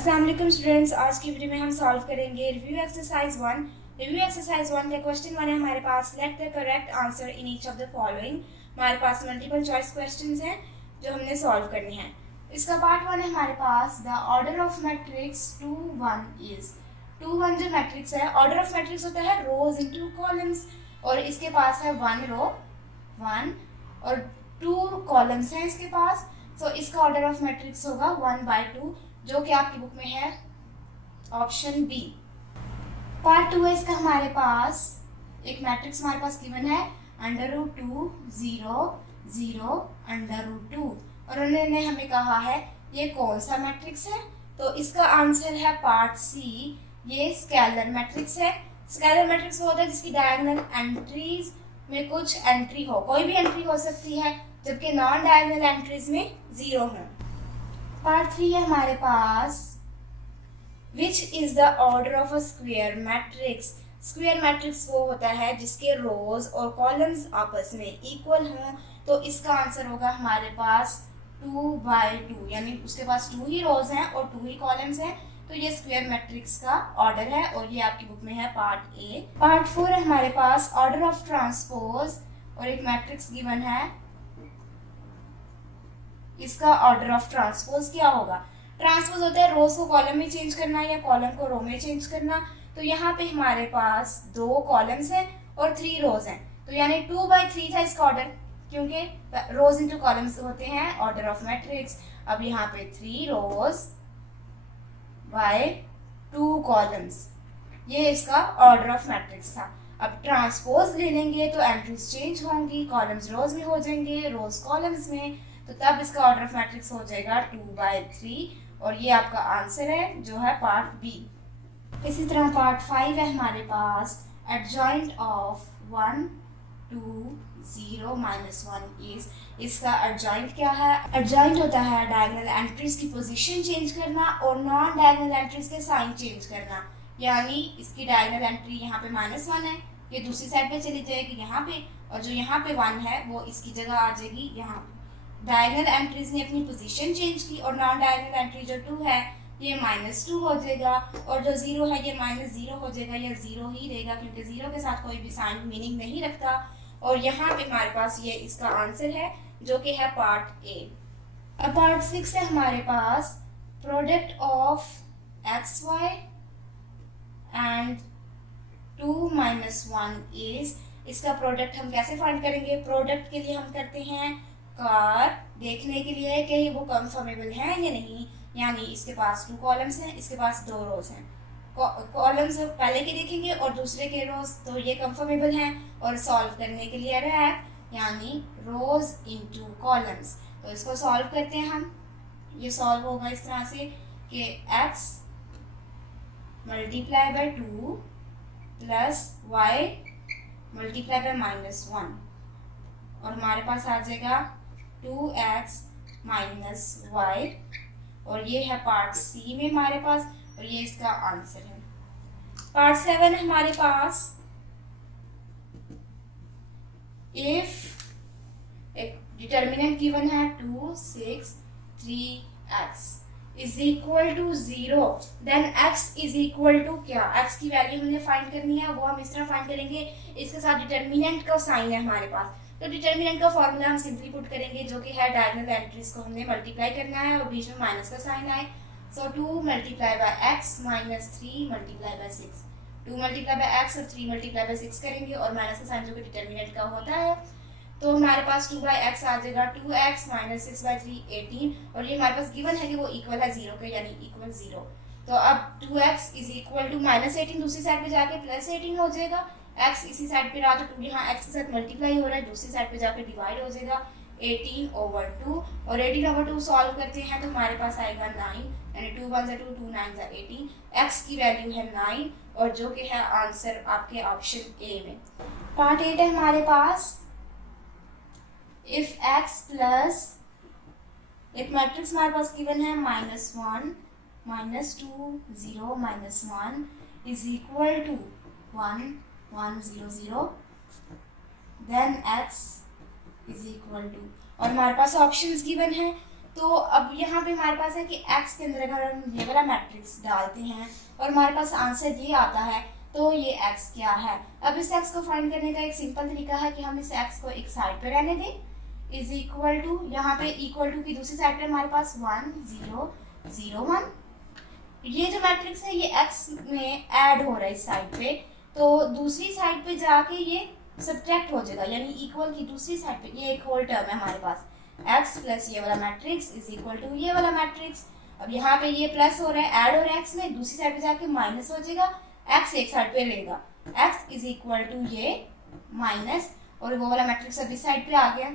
अस्सलाम वालेकुम स्टूडेंट्स, आज की वीडियो में हम सॉल्व करेंगे रिव्यू एक्सरसाइज 1। रिव्यू एक्सरसाइज 1 का क्वेश्चन 1 है हमारे पास। Select the correct answer in each of the following. हमारे पास मल्टीपल चॉइस क्वेश्चंस हैं जो हमने सॉल्व करने हैं। इसका पार्ट 1 है हमारे पास। The order of matrix 2 1 is 2 1 जो मैट्रिक्स है, ऑर्डर ऑफ मैट्रिक्स होता है रोज इनटू कॉलम्स, और इसके पास है 1 रो 1 और 2 कॉलम्स हैं इसके पास। तो इसका ऑर्डर ऑफ मैट्रिक्स होगा 1/2, जो कि आपकी बुक में है ऑप्शन बी। पार्ट 2 है इसका हमारे पास। एक मैट्रिक्स हमारे पास गिवन है √2 0 0 √2, और उन्होंने हमें कहा है ये कौन सा मैट्रिक्स है। तो इसका आंसर है पार्ट सी, ये स्केलर मैट्रिक्स है। स्केलर मैट्रिक्स वो होता है जिसकी डायगोनल एंट्रीज में कुछ एंट्री हो, कोई भी एंट्री हो सकती है, जबकि नॉन डायगोनल एंट्रीज में 0 हो। पार्ट 3 है हमारे पास। Which is the order of a square matrix. Square matrix वो होता है जिसके रोज और कॉलम्स आपस में इक्वल हों। तो इसका आंसर होगा हमारे पास 2/2, यानी उसके पास 2 ही रोज हैं और 2 ही कॉलम्स हैं। तो ये स्क्वेयर मैट्रिक्स का ऑर्डर है, और ये आपकी बुक में है पार्ट ए। पार्ट 4 है हमारे पास ऑर्डर ऑफ ट्रांसपोज, और एक मैट्रिक्स गिवन है, इसका ऑर्डर ऑफ ट्रांसपोज क्या होगा। ट्रांसपोज होता है रोज को कॉलम में चेंज करना या कॉलम को रो में चेंज करना। तो यहाँ पे हमारे पास 2 कॉलम्स हैं और 3 रोज हैं, तो यानी 2/3 था इसका ऑर्डर, क्योंकि रोज इनटू कॉलम्स होते हैं ऑर्डर ऑफ मैट्रिक्स। अब यहाँ पे 3 रोज बाय 2 कॉलम्स, ये इसका ऑर्डर ऑफ मैट्रिक्स था। अब ट्रांसपोज ले लेंगे तो एंट्रीज चेंज होंगी, कॉलम्स रोज में हो जाएंगे, रोज कॉलम्स में, तो तब इसका ऑर्डर ऑफ मैट्रिक्स हो जाएगा 2/3, और ये आपका आंसर है जो है पार्ट बी। इसी तरह पार्ट 5 है हमारे पास। एडजॉइंट ऑफ 1 2 0 -1 इज, इसका एडजॉइंट क्या है। एडजॉइंट होता है डायगोनल एंट्रीज की पोजीशन चेंज करना और नॉन डायगोनल एंट्रीज के साइन चेंज करना। यानी इसकी डायगोनल एंट्री यहाँ पे -1 है, ये दूसरी साइड पे चली जाएगी यहाँ पे, और जो यहाँ पे 1 है वो इसकी जगह आ जाएगी यहाँ पे। डायगोनल एंट्रीज ने अपनी पोजीशन चेंज की, और नॉन डायगोनल एंट्री जो 2 है ये -2 हो जाएगा, और जो 0 है ये -0 हो जाएगा, या 0 ही रहेगा, क्योंकि 0 के साथ कोई भी साइन मीनिंग नहीं रखता। और यहाँ पे हमारे पास ये इसका आंसर है जो कि है पार्ट ए। अब पार्ट 6 है हमारे पास। Product of xy and 2 -1 is, इसका प्रोडक्ट हम कैसे फाइंड करेंगे। प्रोडक्ट के लिए हम करते हैं कार, देखने के लिए कि वो कंफर्मेबल है या नहीं। यानी इसके पास 2 कॉलम्स हैं, इसके पास 2 रोज हैं। कॉलम्स पहले के देखेंगे और दूसरे के रोज, तो ये कंफर्मेबल हैं। और सॉल्व करने के लिए रैक, यानी रोज इनटू कॉलम्स। तो इसको सॉल्व करते हैं हम। ये सॉल्व होगा इस तरह से कि x multiply by 2 plus y multiply by -1, और हमारे पास आ जाएगा 2x -y, और ये है पार्ट सी में हमारे पास, और ये इसका आंसर है। पार्ट 7 है हमारे पास। इफ एक डिटर्मिनेंट गिवन है 2 6 3x is equal to 0, then x is equal to क्या। x की वैल्यू हमने फाइंड करनी है, वो हम इस तरह फाइंड करेंगे। इसके साथ डिटर्मिनेंट का साइन है हमारे पास, तो डिटर्मिनेंट का फॉर्मूला हम सिंपली पुट करेंगे, जो कि है डायगोनल एंट्रीज को हमने मल्टीप्लाई करना है और बीच में माइनस का साइन आए। सो 2 multiply by x -3 multiply by 6, 2 multiply by x और 3 मल्टीप्लाई बाय 6 करेंगे, और माइनस का साइन जो कि डिटर्मिनेंट का होता है। तो हमारे पास 2/x आ जाएगा, 2x -6/3 18, और ये हमारे पास गिवन है कि वो इक्वल है 0 के, यानी इक्वल 0। तो अब 2x इज इक्वल टू -18 दूसरी साइड पे जाके +18 हो जाएगा। x इसी साइड पे रहा तो 2 यहाँ x के साथ मल्टीप्लाई हो रहा है, दूसरी साइड पे जाके डिवाइड हो जाएगा 18/2, और 18/2 सॉल्व करते हैं तो हमारे पास आएगा 9, यानी 2 1 2 2 9 18। x की वैल्यू है 9, और जो कि है आंसर आपके ऑप्शन ए में। पार्ट 8 है हमारे पास। इफ x प्लस, एक मैट्रिक्स हमारे पास गिवन है -1 -2 0 -1 is equal to 1 1 0 0, then x is equal to, और हमारे पास ऑप्शंस गिवन है तो अब यहाँ पे हमारे पास है कि x के अंदर अगर हम ये वाला मैट्रिक्स डालते हैं और हमारे पास आंसर ये आता है, तो ये x क्या है। अब इस x को फाइंड करने का एक सिंपल तरीका है कि हम इस x को एक साइड पे रहने दें, इज इक्वल टू, यहाँ पे इक्वल टू की दूसरी साइड पे हमारे पास 1 0 0 1, ये जो मैट्रिक्स है ये x में ऐड हो रहा है इस साइड पे, तो दूसरी साइड पे जाके ये सब्ट्रैक्ट हो जाएगा, यानी इक्वल की दूसरी साइड पे ये एक होल टर्म है हमारे पास, x प्लस ये वाला मैट्रिक्स इज इक्वल टू ये वाला मैट्रिक्स। अब यहाँ पे ये प्लस हो रहा है, ऐड हो रहा है x में, दूसरी साइड पे जाके माइनस हो जाएगा, x एक साइड पे रहेगा, x इज इक्वल टू ये माइनस, और वो वाला मैट्रिक्स अब इस साइड पे आ गया।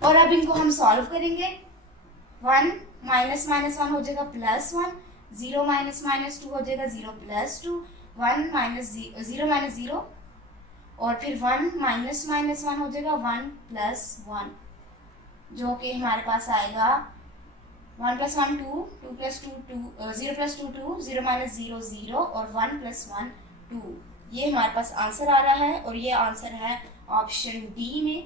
और अब इनको हम सॉल्व करेंगे, 1 माइनस माइनस 1 हो जाएगा +1, 0 माइनस माइनस 2 हो जाएगा 0 + 2, 1 माइनस 0 माइनस 0, और फिर 1 माइनस माइनस 1 हो जाएगा 1 + 1, जो कि हमारे पास आएगा 1 + 1 2, 2 + 2 2, 0 + 2 2, 0 माइनस 0 0, और 1 + 1 2। ये हमारे पास आंसर आ रहा है, और ये आंसर है ऑप्शन डी में,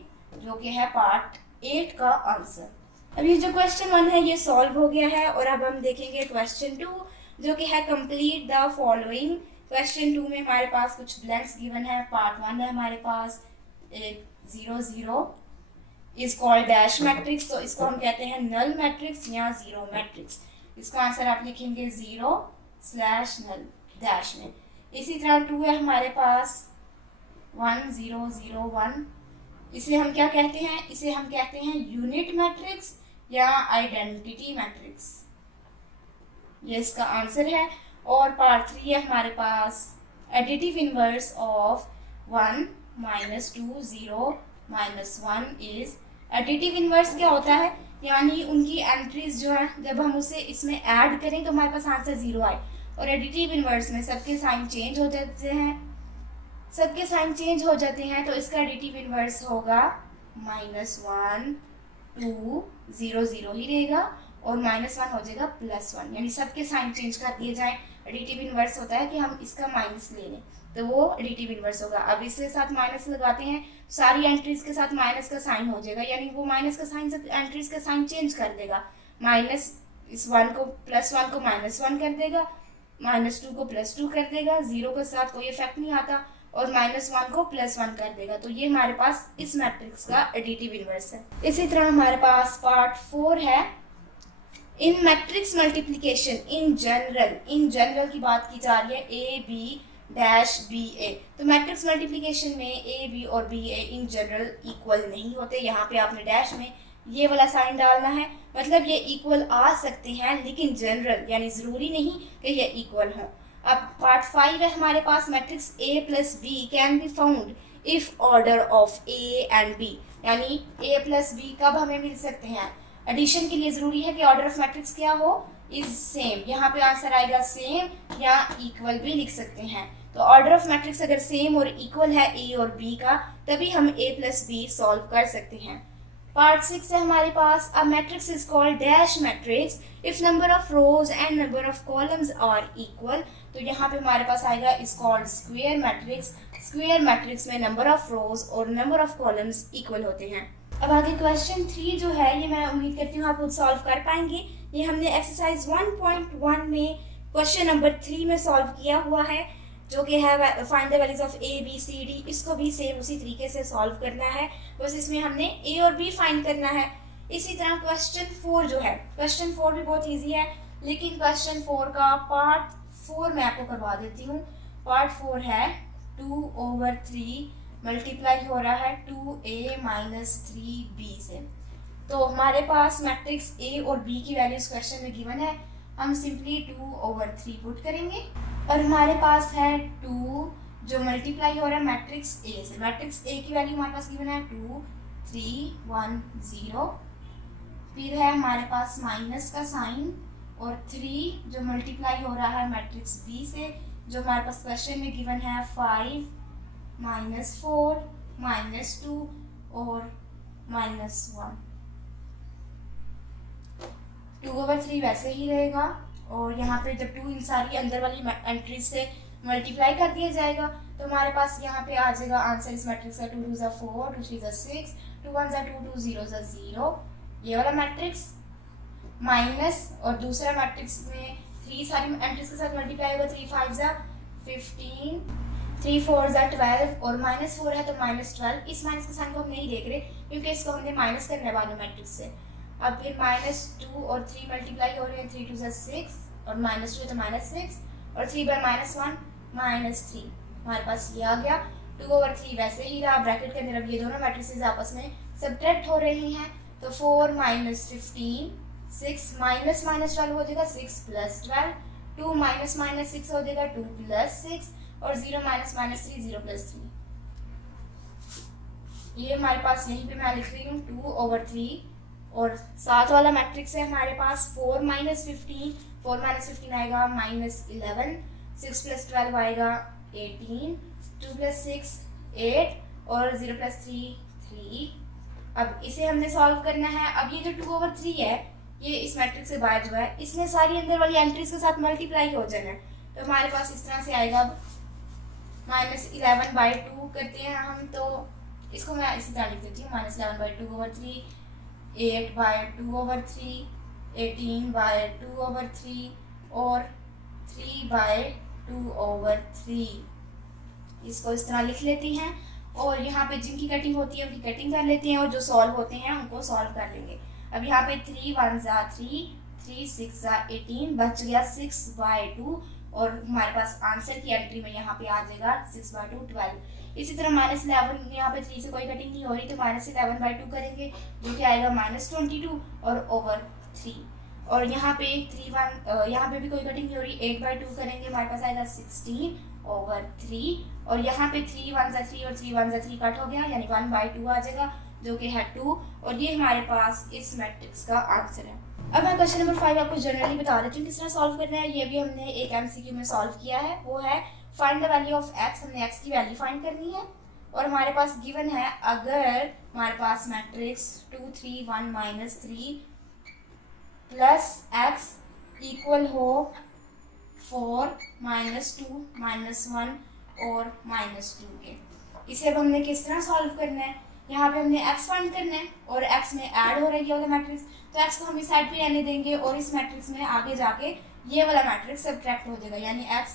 जो कि है पार्ट 8 का आंसर। अब ये जो क्वेश्चन 1 है ये सॉल्व हो गया है, और अब हम देखेंगे क्वेश्चन 2, जो कि है कंप्लीट द फॉलोइंग। क्वेश्चन 2 में हमारे पास कुछ ब्लैंक्स गिवन है। पार्ट 1 है हमारे पास एक 0 0 इज कॉल्ड डैश मैट्रिक्स, तो इसको हम कहते हैं नल मैट्रिक्स या जीरो मैट्रिक्स। इसका आंसर आप लिखेंगे 0/नल डैश में। इसी तरह 2 है हमारे पास 1 0 0 1, इसे हम क्या कहते हैं, इसे हम कहते हैं यूनिट मैट्रिक्स या आइडेंटिटी मैट्रिक्स, ये इसका आंसर है। और पार्ट 3 है हमारे पास additive inverse of 1 -2 0 -1 is. Additive inverse क्या होता है, यानी उनकी एंट्रीज जो है जब हम उसे इसमें ऐड करें तो हमारे पास आंसर 0 आए, और एडिटिव इनवर्स में सबके साइन चेंज हो जाते हैं, सबके साइन चेंज हो जाते हैं, तो इसका एडिटिव इनवर्स होगा -1 2 0 0 ही रहेगा, और -1 हो जाएगा +1, यानी सबके साइन चेंज कर दिए जाएं। एडिटिव इनवर्स होता है कि हम इसका माइनस ले लें, तो वो एडिटिव इनवर्स होगा। अब इसके साथ माइनस लगाते हैं, सारी एंट्रीज के साथ माइनस का साइन हो जाएगा, यानी वो माइनस का साइन सब एंट्रीज का साइन चेंज कर देगा। माइनस इस 1 को +1 को -1 कर देगा, -2 को +2 कर देगा, 0 के साथ कोई इफेक्ट नहीं आता, और -1 को +1 कर देगा। तो ये हमारे पास इस मैट्रिक्स का एडिटिव इनवर्स है। इसी तरह हमारे पास पार्ट 4 है इन मैट्रिक्स मल्टीप्लिकेशन इन जनरल की बात की जा रही है, A/B-BA। तो मैट्रिक्स मल्टीप्लिकेशन में A, B और BA इन जनरल इक्वल नहीं होते। यहाँ पे आपने डैश में ये वाला साइन डालना है, मतलब ये इक्वल आ सकते हैं, लेकिन जनरल यानी ज़रूरी नहीं कि ये इक्वल हों। अब पार्ट 5 है हमारे पास, matrix A + B can be found if order of A and B, यानी A + B कब हमें मिल सकते हैं। एडिशन के लिए ज़रूरी है कि ऑर्डर ऑफ मैट्रिक्स क्या हो, इज सेम। यहाँ पे आंसर आएगा सेम या इक्वल भी लिख सकते हैं। तो ऑर्डर ऑफ मैट्रिक्स अगर सेम और इक्वल है A और B का, तभी हम A + B सॉल्व कर सकते हैं। पार्ट 6 है हमारे पास, a matrix is called dash matrix if number of rows and number of columns are equal. तो यहाँ पे हमारे पास आएगा is called square matrix. Square matrix में नंबर ऑफ रोज और नंबर ऑफ कॉलम्स इक्वल होते हैं। अब आगे क्वेश्चन 3 जो है, ये मैं उम्मीद करती हूँ आप खुद सॉल्व कर पाएंगे। ये हमने एक्सरसाइज 1.1 में क्वेश्चन नंबर 3 में सॉल्व किया हुआ है, जो कि है find the values of A B C D। इसको भी सेम उसी तरीके से सॉल्व करना है, बस इसमें हमने A और B फाइंड करना है। इसी तरह क्वेश्चन 4 जो है, क्वेश्चन 4 भी बहुत ईजी है, लेकिन क्वेश्चन 4 का पार्ट 4 मैं आपको करवा देती हूँ। पार्ट 4 है 2/3 मल्टीप्लाई हो रहा है 2A - 3B से। तो हमारे पास मैट्रिक्स A और B की वैल्यूज क्वेश्चन में गिवन है, हम सिंपली 2/3 पुट करेंगे, और हमारे पास है 2 जो मल्टीप्लाई हो रहा है मैट्रिक्स A से। मैट्रिक्स A की वैल्यू हमारे पास गिवन है 2 3 1 0, फिर है हमारे पास माइनस का साइन, और 3 जो मल्टीप्लाई हो रहा है मैट्रिक्स B से, जो हमारे पास क्वेश्चन में गिवन है 5 -4 -2 और -1। 2/3 वैसे ही रहेगा, और यहाँ पे जब 2 इन सारी अंदर वाली एंट्रीज से मल्टीप्लाई कर दिया जाएगा, तो हमारे पास यहाँ पे आ जाएगा आंसर इस मैट्रिक्स का 2 2 4 2 3 6 2 2 1 ज़ा 2, 2 0 ज़ा 0, ये वाला मैट्रिक्स माइनस, और दूसरा मैट्रिक्स में 3 सारी एंट्रीज के साथ मल्टीप्लाई होगा, 3 5 ज़ा 15, 3 4 ज़ा 12 और -4 है तो -12। इस माइनस के साइन को हम नहीं देख रहे क्योंकि इसको हमने माइनस करने वाले मैट्रिक्स से। अब फिर -2 और 3 मल्टीप्लाई हो रहे हैं, 3 2 ज़ा 6 और -2 है तो -6 और 3 बाय -1 -3, हमारे पास ये आ गया। 2/3 वैसे ही रहा, ब्रैकेट के अंदर अब ये दोनों मैट्रिसेस आपस में सब्ट्रैक्ट हो रहे हैं, तो 4 - 15 6 -12 हो जाएगा 6 + 12, 2 - 6 हो जाएगा 2 + 6 और 0 - 3 0 + 3। ये हमारे पास यहीं पे मैं लिख रही हूँ 2/3, और साथ वाला मैट्रिक्स है हमारे पास 4 - 15, 4 - 15 आएगा -11, 6 + 12 आएगा 18, 2 + 6 8 और 0 + 3 3। अब इसे हमने सॉल्व करना है। अब ये जो 2/3 है ये इस मैट्रिक्स से बाहर जो है इसने सारी अंदर वाली एंट्रीज के साथ मल्टीप्लाई हो जाना है, तो हमारे पास इस तरह से आएगा। अब -11/2 करते हैं हम, तो इसको मैं इसी तरह लिख देती हूँ, -11/2/3, 8/2/3, 18/2/3 और 3/2/3। इसको इस तरह लिख लेती हैं, और यहाँ पे जिनकी कटिंग होती है उनकी कटिंग कर लेते हैं और जो सॉल्व होते हैं उनको सॉल्व कर लेंगे। अब यहाँ पे 3 1 ज़ा 3, 3 6 ज़ा 18, बच गया 6/2 और हमारे पास आंसर की एंट्री में यहाँ पे आ जाएगा 6/2 12। इसी तरह -11, यहाँ पे 3 से कोई कटिंग नहीं हो रही तो -11/2 करेंगे जो कि आएगा -22 और /3। और यहाँ पे 3 1 यहाँ पे भी कोई कटिंग नहीं हो रही, 8/2 करेंगे, हमारे पास आएगा 16/3। और यहाँ पे 3 1 ज़ा 3 और 3 1 ज़ा 3 कट हो गया, यानी 1/2 आ जाएगा जो कि है 2, और ये हमारे पास इस मैट्रिक्स का आंसर है। अब मैं क्वेश्चन नंबर 5 आपको जनरली बता देती हूँ किस तरह सॉल्व करना है। ये भी हमने एक MCQ में सॉल्व किया है, वो है find the value of x। हमने x की वैल्यू फाइंड करनी है, और हमारे पास गिवन है अगर हमारे पास मैट्रिक्स 2 3 1 -3 प्लस x इक्वल हो 4 -2 -1 और -2 के। इसे अब हमने किस तरह सॉल्व करना है, यहाँ पे हमने x फाइंड करना है और x में ऐड हो रहा है ये वाला मैट्रिक्स, तो x को हम इस साइड पे रहने देंगे और इस मैट्रिक्स में आगे जाके ये वाला मैट्रिक्स सब्ट्रैक्ट हो जाएगा, यानी x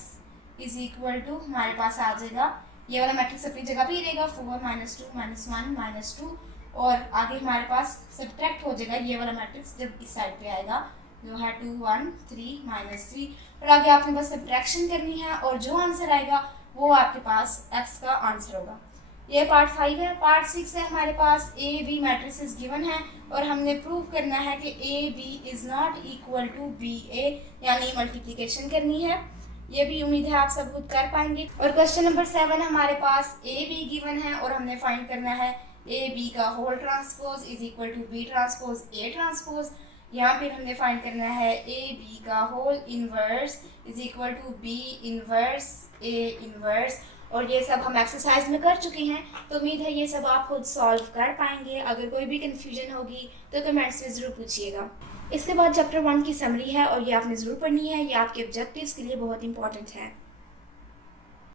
इज इक्वल टू हमारे पास आ जाएगा ये वाला मैट्रिक्स अपनी जगह पे ही रहेगा 4 -2 -1 -2, और आगे हमारे पास सब्ट्रैक्ट हो जाएगा ये वाला मैट्रिक्स जब इस साइड पे आएगा जो है 2 1 3 -3, और आगे आपने बस सब्ट्रैक्शन करनी है और जो आंसर आएगा वो आपके पास x का आंसर होगा। ये पार्ट 5 है। पार्ट 6 है हमारे पास ए बी मैट्रिसेस गिवन है और हमने प्रूव करना है कि A B is not equal to B A, यानी मल्टीप्लिकेशन करनी है। ये भी उम्मीद है आप सब खुद कर पाएंगे। और क्वेश्चन नंबर 7 हमारे पास ए बी गिवन है और हमने फाइंड करना है ए बी का whole transpose is equal to B transpose A transpose. यहाँ पे हमने फाइंड करना है ए बी का whole inverse is equal to B inverse A inverse, और ये सब हम एक्सरसाइज में कर चुके हैं, तो उम्मीद है ये सब आप खुद सॉल्व कर पाएंगे। अगर कोई भी कंफ्यूजन होगी तो कमेंट्स में ज़रूर पूछिएगा। इसके बाद चैप्टर 1 की समरी है और ये आपने ज़रूर पढ़नी है, ये आपके ऑब्जेक्टिव्स के लिए बहुत इंपॉर्टेंट है।